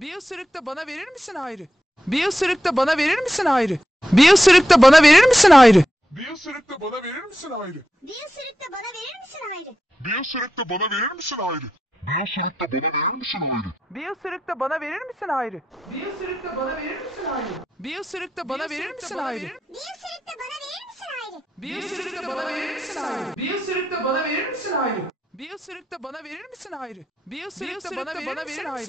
Bir ısırık da bana verir misin ayrı? Bir ısırık da bana verir misin ayrı? Bir ısırık da bana verir misin ayrı? Bir ısırık da bana verir misin ayrı? Bir ısırık da bana verir misin ayrı? Bir ısırık da bana verir misin ayrı? Bir ısırık da bana verir misin ayrı? Bir ısırık da bana verir misin ayrı? Bir ısırık da bana verir misin ayrı? Bir ısırık da bana verir misin ayrı? Bir ısırık da bana verir misin ayrı? Bir ısırık da bana verir misin ayrı? Bir ısırık da bana verir misin ayrı? Bir ısırık da bana verir misin ayrı? Bir ısırık da bana verir misin ayrı?